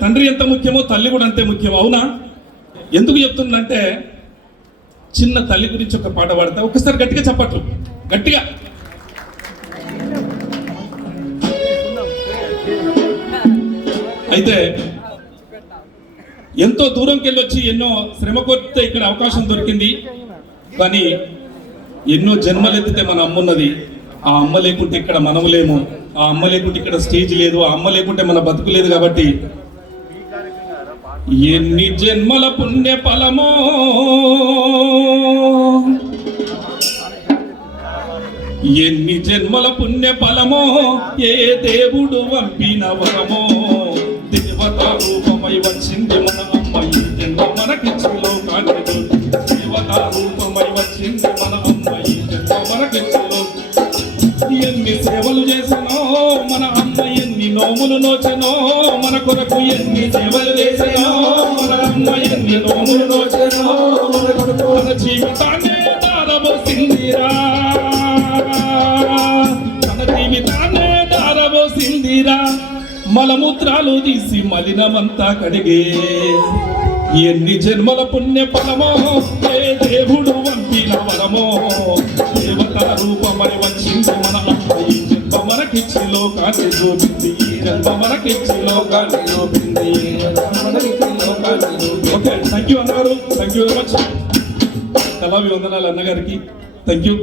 తండ్రి ఎంత ముఖ్యమో తల్లి కూడా అంతే ముఖ్యం అవునా? ఎందుకు చెప్తుందంటే చిన్న తల్లి గురించి ఒక పాట పాడతా ఒకసారి గట్టిగా చెప్పట్లు గట్టిగా. అయితే ఎంతో దూరంకి వెళ్ళొచ్చి ఎన్నో శ్రమ కొడితే ఇక్కడ అవకాశం దొరికింది. కానీ ఎన్నో జన్మలెత్తితే మన అమ్మున్నది ఆ అమ్మ లేకుంటే ఇక్కడ మనము లేము. ఆ అమ్మ లేకుంటే ఇక్కడ స్టేజ్ లేదు. ఆ అమ్మ లేకుంటే మన బతుకు లేదు కాబట్టి ఎన్ని జన్మల పుణ్య ఫలమో ఎన్ని జన్మల పుణ్య ఫలమో ఏ దేవుడు పంపిన వరమో. దేవత రూపమై వచ్చింది మన అమ్మ ఈ జన్మ మనకిచ్చి లోకాన్ని దేవత రూపమై వచ్చింది మన అమ్మ ఈ జన్మ మనకిచ్చి ఎన్ని సేవలు చేసినో మన అమ్మ ఎన్ని నోములు నోచెనో. మన కొరకు ఎన్ని సేవలు చేసినో. జీవితాన్ని దారబోసిందిరా తన జీవితాన్ని దారబోసిందిరా మలమూత్రాలు తీసి మలినమంతా కడిగే ఎన్ని జన్మల పుణ్య ఫలమో ఏ దేవుడు వంపిన వరమో దేవత రూపమై వచ్చింది మన ఈ జన్మ మనకిచ్చి లోకాన్ని చూపింది ఈ జన్మ మనకిచ్చి లోకాన్ని చూపింది థ్యాంక్ యూ అన్నగారు. థ్యాంక్ యూ వెరీ మచ్ కళావి వందనాలు అన్నగారికి. Thank you